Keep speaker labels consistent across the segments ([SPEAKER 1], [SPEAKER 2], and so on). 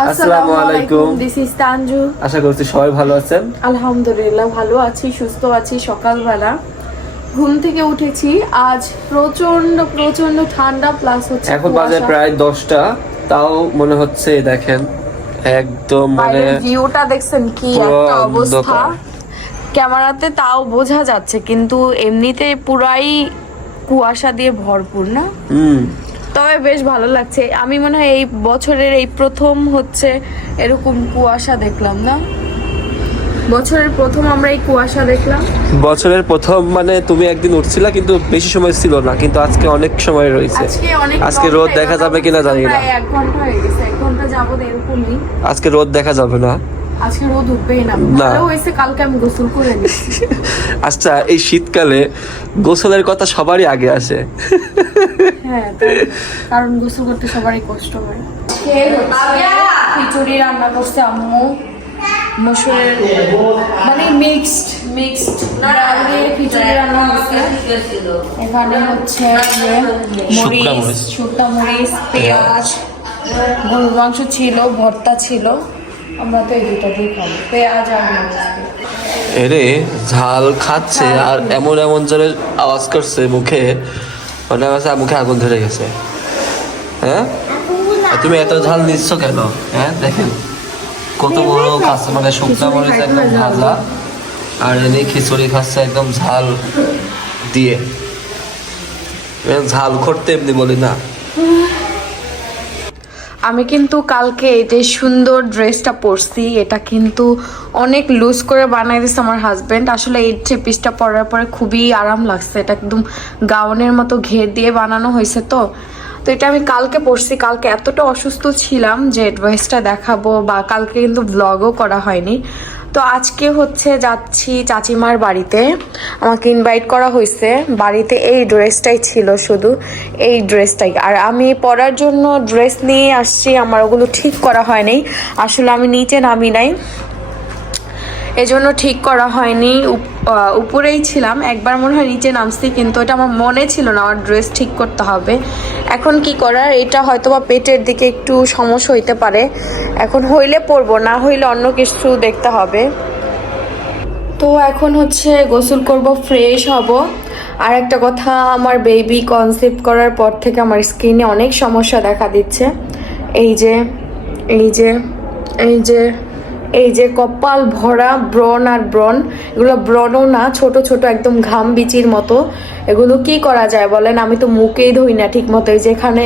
[SPEAKER 1] আসসালামু আলাইকুম
[SPEAKER 2] this is Tanju
[SPEAKER 1] আশা করছি সবাই ভালো আছেন।
[SPEAKER 2] আলহামদুলিল্লাহ ভালো আছি সুস্থ আছি সকালবেলা। ঘুম থেকে উঠেছি। আজ প্রচণ্ড প্রচণ্ড ঠান্ডা প্লাস হচ্ছে
[SPEAKER 1] এখন বাজে প্রায় দশটা। তাও মনে হচ্ছে দেখেন একদম মানে
[SPEAKER 2] ভিউটা দেখছেন কি একটা অবস্থা। ক্যামেরাতে তাও বোঝা যাচ্ছে কিন্তু এমনিতে পুরাই কুয়াশা দিয়ে ভরপুর না?
[SPEAKER 1] হুম।
[SPEAKER 2] তবে বেশ ভালো লাগছে। আমি মনে হয় এই বছরের এই প্রথম হচ্ছে এরকম কুয়াশা দেখলাম না? বছরের প্রথম আমরা এই কুয়াশা দেখলাম।
[SPEAKER 1] বছরের প্রথম মানে তুমি একদিন উঠছিলা কিন্তু বেশি সময় ছিল না কিন্তু আজকে অনেক সময় রয়েছে।
[SPEAKER 2] আজকে
[SPEAKER 1] রোদ দেখা যাবে কিনা জানি না।
[SPEAKER 2] এক ঘণ্টা হয়ে গেছে এক ঘণ্টা যাবত এরকমই।
[SPEAKER 1] আজকে রোদ দেখা যাবে না।
[SPEAKER 2] আজকে রোদ উঠবেই না।
[SPEAKER 1] না।
[SPEAKER 2] ভালো হয়েছে কালকে আমি গোসল করে নিচ্ছি।
[SPEAKER 1] আচ্ছা এই শীতকালে গোসলের কথা সবারই আগে আসে।
[SPEAKER 2] হ্যাঁ কারণ গোসল করতে সবারই কষ্ট হয়। খেয়ে হচ্ছে খিচুড়ি রান্না করছে আম্মু। মসুরের মানে মিক্সড মিক্সড ডাল দিয়ে খিচুড়ি রান্না হচ্ছে। এখানে হচ্ছে মরিচ
[SPEAKER 1] মরিচ।
[SPEAKER 2] শুকনা মরিচ পেঁয়াজ। গরুর মাংস ছিল ভর্তা ছিল। আমরা তো এই দুটো দিয়ে খাব। পেঁয়াজ আর
[SPEAKER 1] এরে ঝাল খাচ্ছে আর এমন এমন জোরে আওয়াজ করছে মুখে। মনে হচ্ছে মুখে আগুন ধরে গেছে। হ্যাঁ? তুমি এত ঝাল নিচ্ছ কেন? হ্যাঁ দেখেন। কত বড় খাচ্ছে মানে শুকনো মরিচ একদম ভাজা। আর এনে খিচুড়ি খাচ্ছে একদম ঝাল দিয়ে। ঝাল করতে এমনি বলি না।
[SPEAKER 2] আমি কিন্তু কালকে এই যে সুন্দর ড্রেসটা পরছি, এটা কিন্তু অনেক লুজ করে বানাই দিচ্ছে আমার হাজব্যান্ড আসলে এই পিসটা পরার পরে খুবই আরাম লাগছে, এটা একদম গাউনের মতো ঘের দিয়ে বানানো হয়েছে তো। তো এটা আমি কালকে পরছি, কালকে এতটা অসুস্থ ছিলাম যে ড্রেসটা দেখাবো বা কালকে কিন্তু ব্লগও করা হয়নি। তো আজকে হচ্ছে যাচ্ছি চাচিমার বাড়িতে। আমাকে ইনভাইট করা হয়েছে। বাড়িতে এই ড্রেসটাই ছিল শুধু এই ড্রেসটাই আর আমি পরার জন্য ড্রেস নিয়ে আসছি, আমার ওগুলো ঠিক করা হয়নি। আসলে আমি নিচে নামি নাই। এজন্য ঠিক করা হয়নি। উপ- উপরেই ছিলাম। একবার মনে হয় নিচে নামছি, কিন্তু এটা আমার মনে ছিল না, আমার ড্রেস ঠিক করতে হবে। এখন কি করার? এটা হয়তো বা পেটের দিকে একটু সমস্যা হইতে পারে। এখন হইলে পরবো, না হইলে অন্য কিছু দেখতে হবে। তো এখন হচ্ছে গোসল করব ফ্রেশ হব। আর একটা কথা, আমার বেবি কনসেপ্ট করার পর থেকে আমার স্কিনে অনেক সমস্যা দেখা দিচ্ছে। এই যে এই যে এই যে এই যে কপাল ভরা ব্রণ আর ব্রণ, এগুলো ব্রণও না, ছোট ছোট একদম ঘাম বিচির মতো। এগুলো কি করা যায় বলেন? আমি তো মুখেই ধুই না ঠিক মতো যেখানে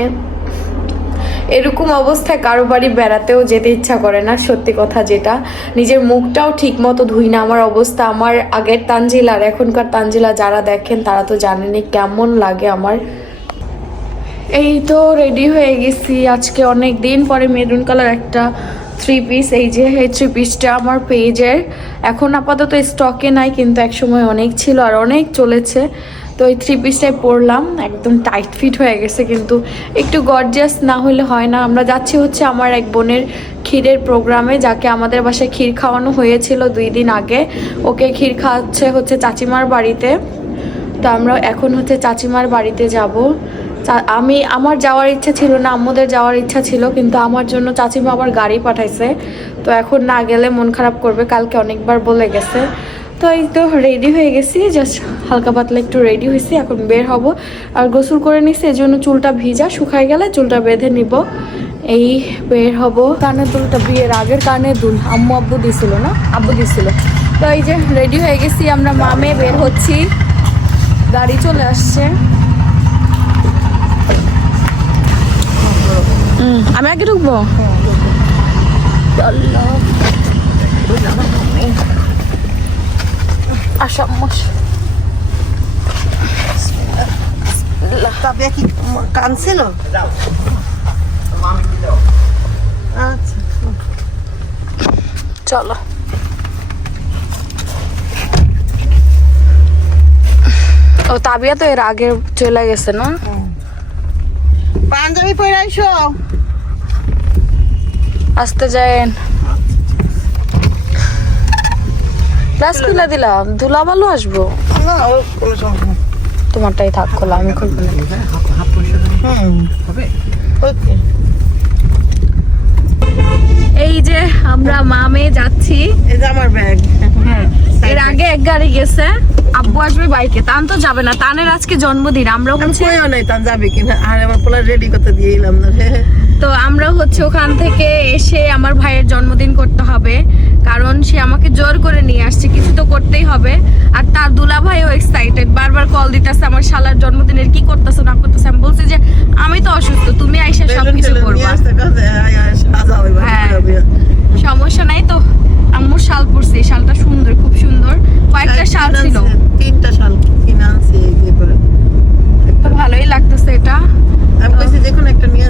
[SPEAKER 2] এরকম অবস্থায় কারও বাড়ি বেড়াতেও যেতে ইচ্ছা করে না, সত্যি কথা যেটা। নিজের মুখটাও ঠিক মতো ধুই না। আমার অবস্থা আমার আগের তানজিল আর এখনকার তানজিলা যারা দেখেন তারা তো জানেনই কেমন লাগে আমার। এই তো রেডি হয়ে গেছি। আজকে অনেক দিন পরে মেরুন কালার একটা থ্রি পিস এই যে এই থ্রি পিসটা আমার পেজের এখন আপাতত স্টকে নাই, কিন্তু এক সময় অনেক ছিল আর অনেক চলেছে। তো এই থ্রি পিসটাই পরলাম, একদম টাইট ফিট হয়ে গেছে, কিন্তু একটু গর্জিয়াস না হলে হয় না। আমরা যাচ্ছি হচ্ছে আমার এক বোনের ক্ষীরের প্রোগ্রামে যাকে আমাদের বাসায় ক্ষীর খাওয়ানো হয়েছিল দুই দিন আগে। ওকে ক্ষীর খাওয়াচ্ছে হচ্ছে চাচিমার বাড়িতে। তো আমরা এখন হচ্ছে চাচিমার বাড়িতে যাব। আমি, আমার যাওয়ার ইচ্ছা ছিল না, আম্মুদের যাওয়ার ইচ্ছা ছিল, কিন্তু আমার জন্য চাচিমা আবার গাড়ি পাঠাইছে। তো এখন না গেলে মন খারাপ করবে, কালকে অনেকবার বলে গেছে। তো এই তো রেডি হয়ে গেছি জাস্ট হালকা পাতলা একটু রেডি হয়েছি এখন বের হব। আর গোসল করে নিছি এই জন্য চুলটা ভিজা, শুকায় গেলে চুলটা বেঁধে নিব। এই বের হব কানের দুলটা বিয়ের আগের কানে দুল, আম্মু আব্বু দিছিল না? আব্বু দিছিল। তো এই যে রেডি হয়ে গেছি, আমরা মামে বের হচ্ছি, গাড়ি চলে আসছে। আমি আগে ঢুকবো?
[SPEAKER 3] তবে কি কানছিল আচ্ছা
[SPEAKER 2] চলো। ও তাবিয়া তো এর আগে চলে গেছে না?
[SPEAKER 3] পাঞ্জাবি পরে আইসো।
[SPEAKER 2] আসতে যায়েন। গ্লাস খুলে দিলাম। ধুলা ভালো আসব? তোমারটাই থাক খোলা আমি খুলবো
[SPEAKER 3] হুম। হবে? ওকে।
[SPEAKER 2] আমরা মামে যাচ্ছি।
[SPEAKER 3] এই যে আমার ব্যাগ
[SPEAKER 2] হ্যাঁ এর আগে এক গাড়ি গেছে আব্বু আসবে বাইকে। তান তো যাবে না তানের আজকে জন্মদিন আমরা
[SPEAKER 3] কইও নাই তান যাবে কিনা? আর আমার পোলা রেডি করতে দিয়ে এলাম না।
[SPEAKER 2] তো আমরা হচ্ছে ওখান থেকে এসে আমার ভাইয়ের জন্মদিন করতে হবে। কারণ সে আমাকে জোর করে নিয়ে আসছে কিছু তো করতেই হবে। আর তার দুলা ভাইও এক্সাইটেড বারবার কল দিতেছে আমার শালার জন্মদিনের কি করতেছো না করতেছে? আমি বলছি যে আমি তো অসুস্থ তুমি আইসা সবকিছু করবা। হ্যাঁ। সমস্যা নাই তো আম্মুর শাল পরছি এই শালটা সুন্দর খুব সুন্দর। কয়েকটা শাল ছিল।
[SPEAKER 3] তিনটা শাল কিনে আনছি
[SPEAKER 2] ভালোই লাগতেছে এটা।
[SPEAKER 3] আমি কইছি যে কোনো একটা নিয়ে।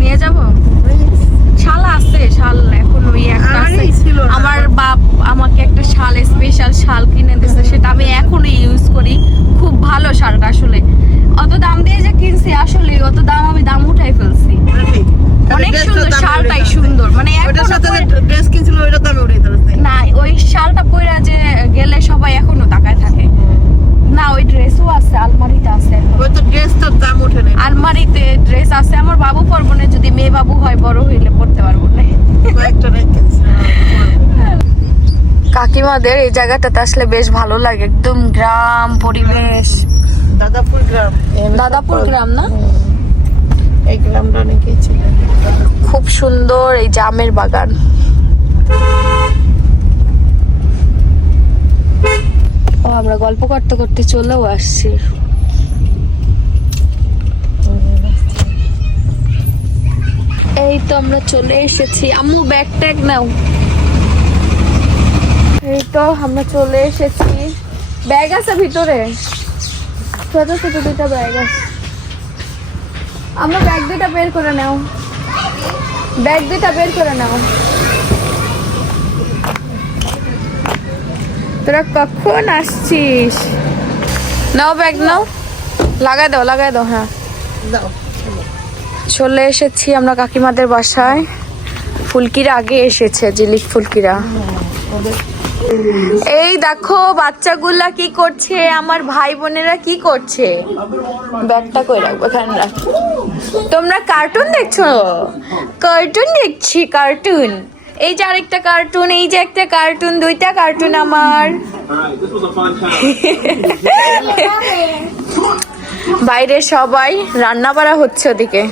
[SPEAKER 2] নিয়ে যাব? শাল আছে শাল এখন ওই একটা আছে। আমার বাপ আমাকে একটা শাল স্পেশাল শাল কিনে দিয়েছে সেটা আমি এখনও ইউজ করি। খুব ভালো শালটা আসলে। অত দাম দিয়ে যে কিনছি আসলে অত দাম আমি দাম উঠাই ফেলছি। অনেক সুন্দর, শালটাই সুন্দর। মানে
[SPEAKER 3] ওইটার সাথে ড্রেস কিনছিল ওইটা দামে উড়ে যাচ্ছে।
[SPEAKER 2] না ওই শালটা পরে যে গেলে সবাই এখনও তাকায় থাকে। না ওই ড্রেসও আছে আলমারিতে আছে
[SPEAKER 3] ওই তো ড্রেসটার দাম উঠে নেই।
[SPEAKER 2] আলমারিতে ড্রেস আছে আমার বাবু পরবো না যদি মেয়ে বাবু হয় বড় হইলে পড়তে পারব না।
[SPEAKER 3] কয়েকটা
[SPEAKER 2] কাকিমাদের এই জায়গাটাতে আসলে বেশ ভালো লাগে একদম গ্রাম পরিবেশ।
[SPEAKER 3] দাদাপুর গ্রাম।
[SPEAKER 2] দাদাপুর গ্রাম না?
[SPEAKER 3] এই গ্রামটা অনেকেই ছিল
[SPEAKER 2] খুব সুন্দর এই জামের বাগান। ও, আমরা গল্প করতে করতে চলেও আসছি। এই তো আমরা চলে এসেছি। আম্মু ব্যাগ ট্যাগ নাও। এই তো আমরা চলে এসেছি। ব্যাগ আছে ভিতরে। ছোট ছোট দুইটা ব্যাগ আছে। আমরা ব্যাগ দুইটা বের করে নাও। ব্যাগ দুইটা বের করে নাও। তোরা কখন আসছিস? নাও ব্যাগ নাও। লাগাই দাও লাগাই দাও হ্যাঁ।
[SPEAKER 3] দাও।
[SPEAKER 2] চলে এসেছি আমরা কাকিমাদের বাসায়। ফুলকিরা আগে এসেছে জিলিক ফুলকিরা। এই দেখো বাচ্চাগুলা কি করছে? আমার ভাই বোনেরা কি করছে? ব্যাগটা কই রাখব? এখানে তোমরা কার্টুন দেখছ? কার্টুন দেখছি কার্টুন এই যে আরেকটা কার্টুন এই যে একটা কার্টুন দুইটা কার্টুন আমার। বাইরে সবাই রান্না বাড়া হচ্ছে ওদিকে।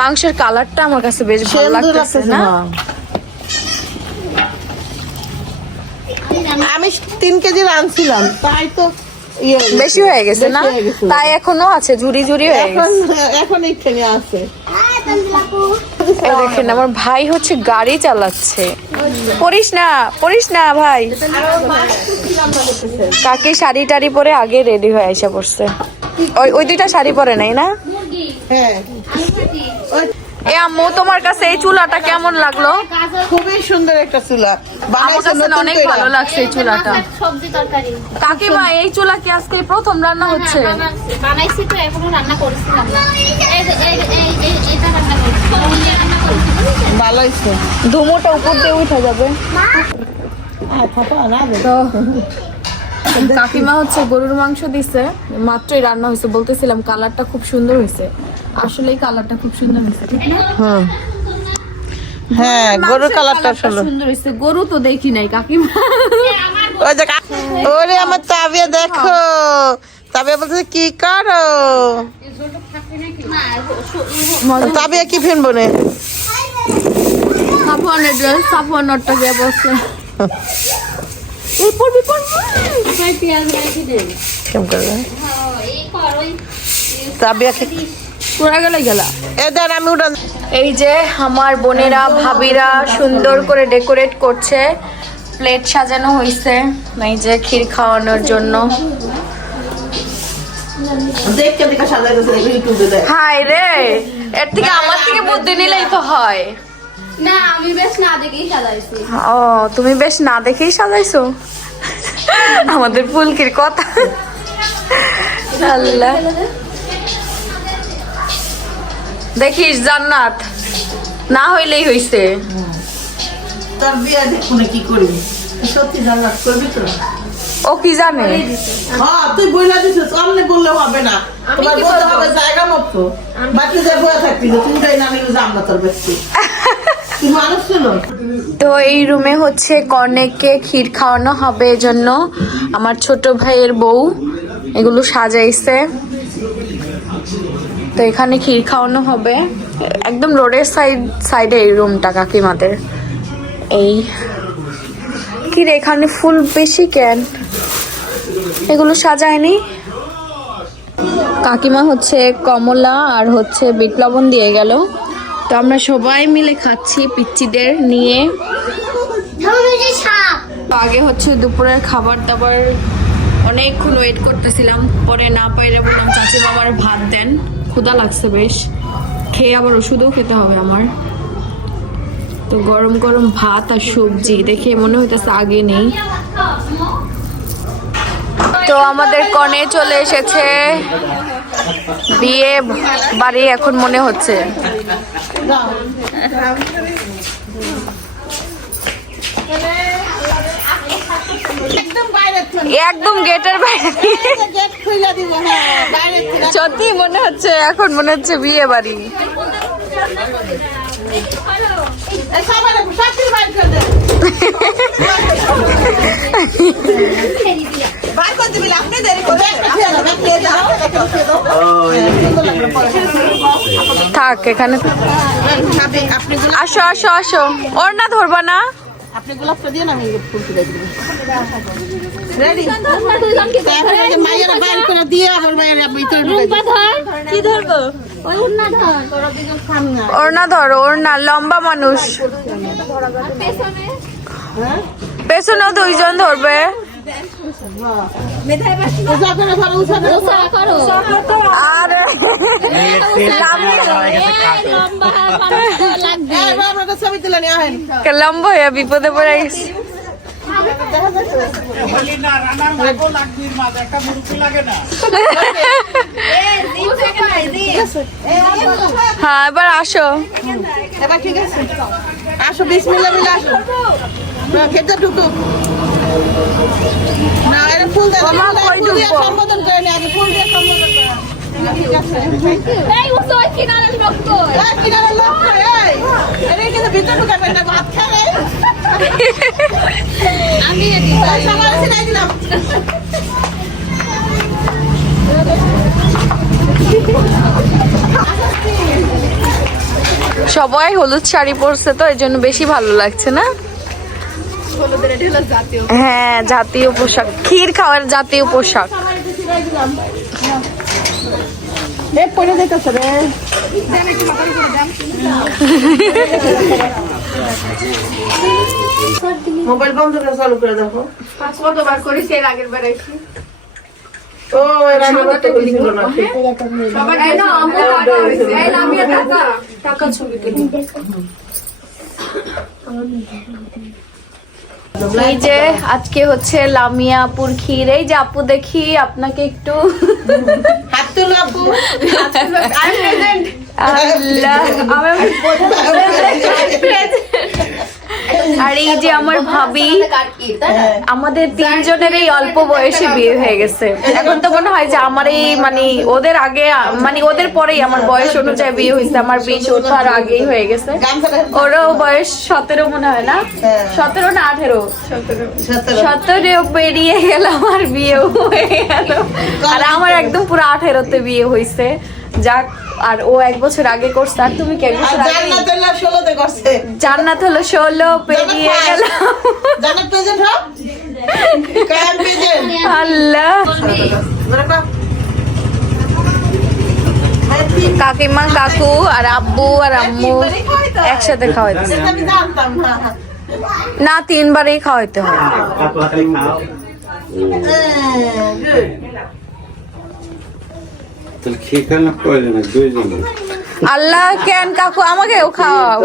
[SPEAKER 2] মাংসের কালারটা আমার কাছে বেশ ভালো লাগতেছে না।
[SPEAKER 3] আমি তিন কেজি আনছিলাম তাই তো ইয়ে
[SPEAKER 2] বেশি হয়ে গেছে না। তাই এখনও আছে ঝুরি ঝুরি হয়ে
[SPEAKER 3] এখন
[SPEAKER 2] গেছে।
[SPEAKER 3] এখন এইখানে আছে।
[SPEAKER 2] দেখেন, আমার ভাই হচ্ছে গাড়ি চালাচ্ছে। পড়িস না পড়িস না ভাই। কাকি শাড়ি টাড়ি পরে আগে রেডি হয়ে আসা পড়ছে। ওই ওই দুইটা শাড়ি পরে নাই না?
[SPEAKER 3] হ্যাঁ।
[SPEAKER 2] এ আম্মু তোমার কাছে এই চুলাটা কেমন লাগল?
[SPEAKER 3] খুবই সুন্দর একটা চুলা।
[SPEAKER 2] আমার কাছে অনেক ভালো লাগছে এই চুলাটা।
[SPEAKER 4] সবজি তরকারি।
[SPEAKER 2] কাকিমা এই চুলা কি আজকে প্রথম রান্না হচ্ছে?
[SPEAKER 4] বানাইছি তো এখনও রান্না করেছিলাম না। এই যে- এই এই এই এটা রান্না করেছি। সবজি রান্না করেছি বুঝেছেন?
[SPEAKER 3] ভালো হয়েছে
[SPEAKER 2] ধুমোটা উপর দিয়ে উঠে যাবে। তো কাকিমা হচ্ছে গরুর মাংস দিছে। মাত্রই রান্না হয়েছে বলতেছিলাম কালারটা খুব সুন্দর হয়েছে। আসলেই কালারটা খুব সুন্দর হয়েছে ঠিক না?
[SPEAKER 3] হুম। হ্যাঁ গরুর কালারটা সুন্দর
[SPEAKER 2] হয়েছে। গরু তো দেখি নাই কাকিমা।
[SPEAKER 3] ওই যে ওরে আমার তাবিয়া দেখো। তাবিয়া বলছে কি করো? তাবিয়া কি ফিনবো নে?
[SPEAKER 2] সাফওয়ানের ড্রেস সাফওয়ানটা গিয়ে বসে এই পড়বি পড়বি
[SPEAKER 3] কেমন করবে
[SPEAKER 2] গেলে
[SPEAKER 3] এ আমি উঠান
[SPEAKER 2] এই যে আমার বোনেরা ভাবিরা সুন্দর করে ডেকোরেট করছে প্লেট সাজানো হয়েছে এই যে ক্ষীর খাওয়ানোর জন্য। হাই রে এর থেকে আমার থেকে বুদ্ধি নিলেই তো হয়।
[SPEAKER 4] না আমি বেশ না দেখেই সাজাইছি।
[SPEAKER 2] ও তুমি বেশ না দেখেই সাজাইছো? আমাদের ফুলকির কথা। আল্লাহ। দেখিস জান্নাত। না হইলেই হইছে।
[SPEAKER 3] তোর বিয়ে দেখো না কি করবি? সত্যি জান্নাত করবি তো?
[SPEAKER 2] ও কি জানে?
[SPEAKER 3] হ্যাঁ তুই বইলা দিছিস অমনি বললে হবে না। তোমার বলতে হবে জায়গা মতো। বাকি যে বয়ে থাকবি তুমি যাই না তোর ব্যক্তি।
[SPEAKER 2] তো এই রুমে হচ্ছে কর্নেককে ক্ষীর খাওয়ানো হবে এজন্য। আমার ছোট ভাইয়ের বউ এগুলো সাজাইছে। তো এখানে ক্ষীর খাওয়ানো হবে। একদম রোডের সাইড, সাইডে এই রুমটা, কাকিমাদের। এই। কি রে এখানে ফুল বেশি কেন? এগুলো সাজায়নি? কাকিমা হচ্ছে কমলা আর হচ্ছে বিট দিয়ে গেল। তো আমরা সবাই মিলে খাচ্ছি পিচ্চিদের নিয়ে। আগে হচ্ছে দুপুরের খাবার দাবার অনেকক্ষণ ওয়েট করতেছিলাম। পরে না পাইলে বললাম, চাচি বাবার ভাত দেন। ক্ষুধা লাগছে বেশ। খেয়ে আবার ওষুধও খেতে হবে আমার। তো গরম গরম ভাত আর সবজি দেখে মনে হইতেছে আগে নেই। তো আমাদের কনে চলে এসেছে। বিয়ে বাড়ি এখন মনে হচ্ছে।
[SPEAKER 3] একদম
[SPEAKER 2] গেটের বাইরে
[SPEAKER 3] গেট খুলে দিব হ্যাঁ বাইরে থেকে
[SPEAKER 2] সত্যি মনে হচ্ছে এখন মনে হচ্ছে বিয়ে বাড়ি থাক এখানে আসো আসো আসো ওর না ধরবা না
[SPEAKER 3] আপনি গোলাপটা দিয়ে আমি ফুল তুলে দিব রেডি
[SPEAKER 4] দুজনকে
[SPEAKER 3] বাইর করে দিয়ে আবার মায়েরা ভিতরে ঢুকে
[SPEAKER 4] কি ধরবো? ওই ধর।
[SPEAKER 3] তোরা দুজন সামনে আয়।
[SPEAKER 2] ওর না ধরো ওর না লম্বা মানুষ।
[SPEAKER 4] পেছনে?
[SPEAKER 3] হ্যাঁ?
[SPEAKER 2] পেছনেও দুইজন ধরবে। হয়ে বিপদে পড়ে হ্যাঁ এবার আসো।
[SPEAKER 3] এবার ঠিক আছে। আসো, বিসমিল্লাহ মিলে আসো। খেতে ঢুকুক। না এটা ফুল দেন
[SPEAKER 2] কই
[SPEAKER 3] দিয়ে সম্বোধন করে নি আগে ফুল দিয়ে সম্বোধন করে ঠিক আছে
[SPEAKER 4] এই উষা ওই কিনারে রক্ত
[SPEAKER 3] এই, কিনারে লোক এই? আরে, কিন্তু ভিতরে ঢুকাবেন না, ভাত খাবে।
[SPEAKER 4] আমি এদি
[SPEAKER 3] সবার ছিনাই দিলাম।
[SPEAKER 2] সবাই হলুদ শাড়ি পরছে তো এই জন্য বেশি ভালো লাগছে না হ্যাঁ জাতীয় পোশাক। ক্ষীর খাওয়ার জাতীয় পোশাক।
[SPEAKER 3] মোবাইল বন্ধ করে চালু করে দেখো।
[SPEAKER 2] কতবার করেছি এর আগের বার
[SPEAKER 3] ও করতে বলছিল না।
[SPEAKER 2] এই যে আজকে হচ্ছে লামিয়া আপুর ক্ষীর। এই যে আপু দেখি আপনাকে একটু
[SPEAKER 3] হাত তুলো আপু।
[SPEAKER 2] আল্লাহ আমি আর এই যে আমার ভাবি আমাদের তিনজনেরই অল্প বয়সে বিয়ে হয়ে গেছে। এখন তো মনে হয় যে আমার এই মানে ওদের আগে মানে ওদের পরেই আমার বয়স অনুযায়ী বিয়ে হয়েছে। আমার বিশ ওঠার আগেই হয়ে গেছে। ওরও বয়স সতেরো মনে হয় না?
[SPEAKER 3] হ্যাঁ।
[SPEAKER 2] সতেরো না আঠেরো?
[SPEAKER 3] সতেরো।
[SPEAKER 2] সতেরো। পেরিয়ে গেল আমার বিয়ে হয়ে গেল। আর আমার একদম পুরো আঠেরোতে বিয়ে হয়েছে। যাক আর ও এক বছর আগে করছে আর তুমি কে এক
[SPEAKER 3] আর
[SPEAKER 2] বছর আগে
[SPEAKER 3] জান্নাত করছে।
[SPEAKER 2] হলো ষোলো পেরিয়ে গেল
[SPEAKER 3] জান্নাত
[SPEAKER 2] আল্লাহ। কাকিমা কাকু আর আব্বু আর আম্মু একসাথে খাওয়াইতে
[SPEAKER 3] আমি না
[SPEAKER 2] না তিনবারই খাওয়াইতে হয়।
[SPEAKER 5] তাহলে খেয়ে খেলা প্রয়োজন আছে? দুইজনে
[SPEAKER 2] আল্লাহ কেন কাকু আমাকেও খাওয়াও?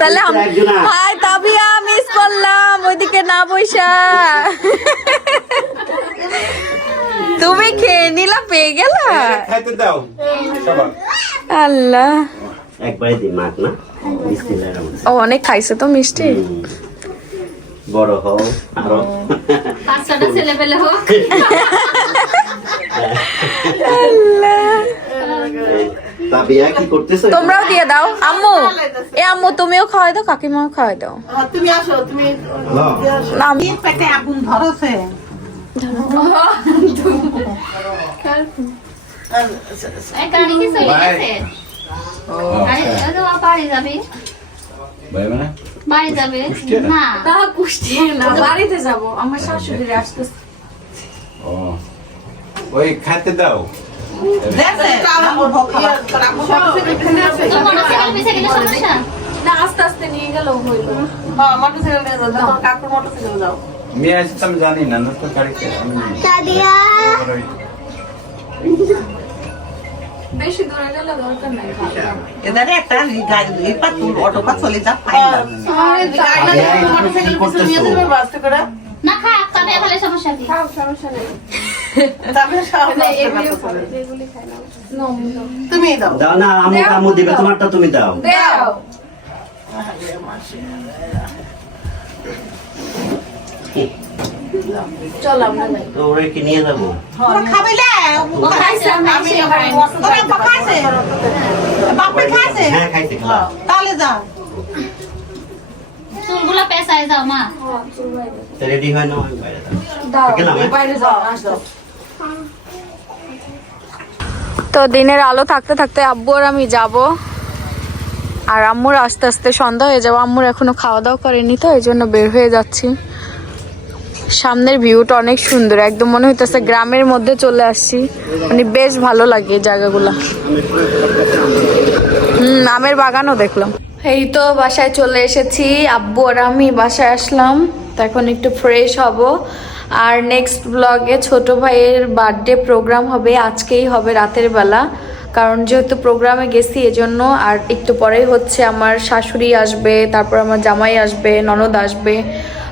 [SPEAKER 2] তাহলে হাই তাবিয়া মিস করলাম ওইদিকে না বৈশা তুমি খেয়ে নিলা পেয়ে গেলা?
[SPEAKER 5] খাইতে দাও।
[SPEAKER 2] আল্লাহ। ও অনেক খাইছে তো মিষ্টি?
[SPEAKER 6] বড় হও আরও।
[SPEAKER 4] পাঁচ ছটা ছেলে পেলে হোক
[SPEAKER 6] তাবিয়া কি করতেছো
[SPEAKER 2] তোমরাও দিয়ে দাও। আম্মু এ আম্মু তুমিও খাওয়াই দাও কাকিমাও খাওয়াই দাও।
[SPEAKER 3] হ্যাঁ, তুমি আসো তুমি আগুন ধরছে।
[SPEAKER 4] গাড়ি কি চলে গেছে? গাড়ি ওই তো
[SPEAKER 5] ভাই মানে?
[SPEAKER 4] বাড়ি যাবে? না।
[SPEAKER 2] তা কুষ্টিয়া না বাড়িতে যাব। আমার শাশুড়ি আসতেছে।
[SPEAKER 5] ও ওই খাইতে দাও। জানি না
[SPEAKER 2] বেশি দূরে গেলে দরকার নাই
[SPEAKER 3] এদারে একটা গাড়ি পাতুল অটো পা চলে যা করে?
[SPEAKER 4] না খা তবে সমস্যা কি?
[SPEAKER 3] তারপরে সব তুমি দাও।
[SPEAKER 6] দাও না আমু আমু দিবে তোমারটা তুমি দাও।
[SPEAKER 2] দাও।
[SPEAKER 6] তো ওরে কি নিয়ে যাব?
[SPEAKER 3] তোরা খাবে লে
[SPEAKER 2] খাইছে, আমি
[SPEAKER 3] আমি
[SPEAKER 2] এসে খাই।
[SPEAKER 3] তোরা বাপ খাইছে। বাপে খাইছে?
[SPEAKER 6] হ্যাঁ খাইতে খাও
[SPEAKER 3] তাহলে যাও।
[SPEAKER 4] চুলগুলো পেঁচায় যাও মা।
[SPEAKER 6] রেডি হয় না আমি বাইরে যাব।
[SPEAKER 2] দাও
[SPEAKER 6] গেলাম?
[SPEAKER 2] যাও তো দিনের আলো থাকতে থাকতে আব্বু আর আমি যাব। আর আম্মুর আস্তে আস্তে সন্ধ্যা হয়ে যাব। আম্মুর এখনও খাওয়া দাওয়া করেনি তো এই জন্য বের হয়ে যাচ্ছি। সামনের ভিউটা অনেক সুন্দর। একদম মনে হইতেছে গ্রামের মধ্যে চলে আসছি। মানে বেশ ভালো লাগে জায়গাগুলা। হুম, আমের বাগানও দেখলাম। এই তো বাসায় চলে এসেছি। আব্বু আর আমি বাসায় আসলাম। এখন একটু ফ্রেশ হব। আর নেক্সট ব্লগে ছোট ভাইয়ের বার্থডে প্রোগ্রাম হবে। আজকেই হবে রাতের বেলা। কারণ যেহেতু প্রোগ্রামে গেছি এজন্য, আর একটু পরেই হচ্ছে আমার শাশুড়ি আসবে, তারপর আমার জামাই আসবে, ননদ আসবে।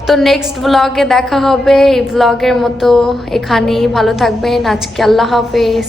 [SPEAKER 2] তো নেক্সট ব্লগে দেখা হবে। এই ব্লগের মতো এখানেই। ভালো থাকবেন। আজকে আল্লাহ হাফেজ।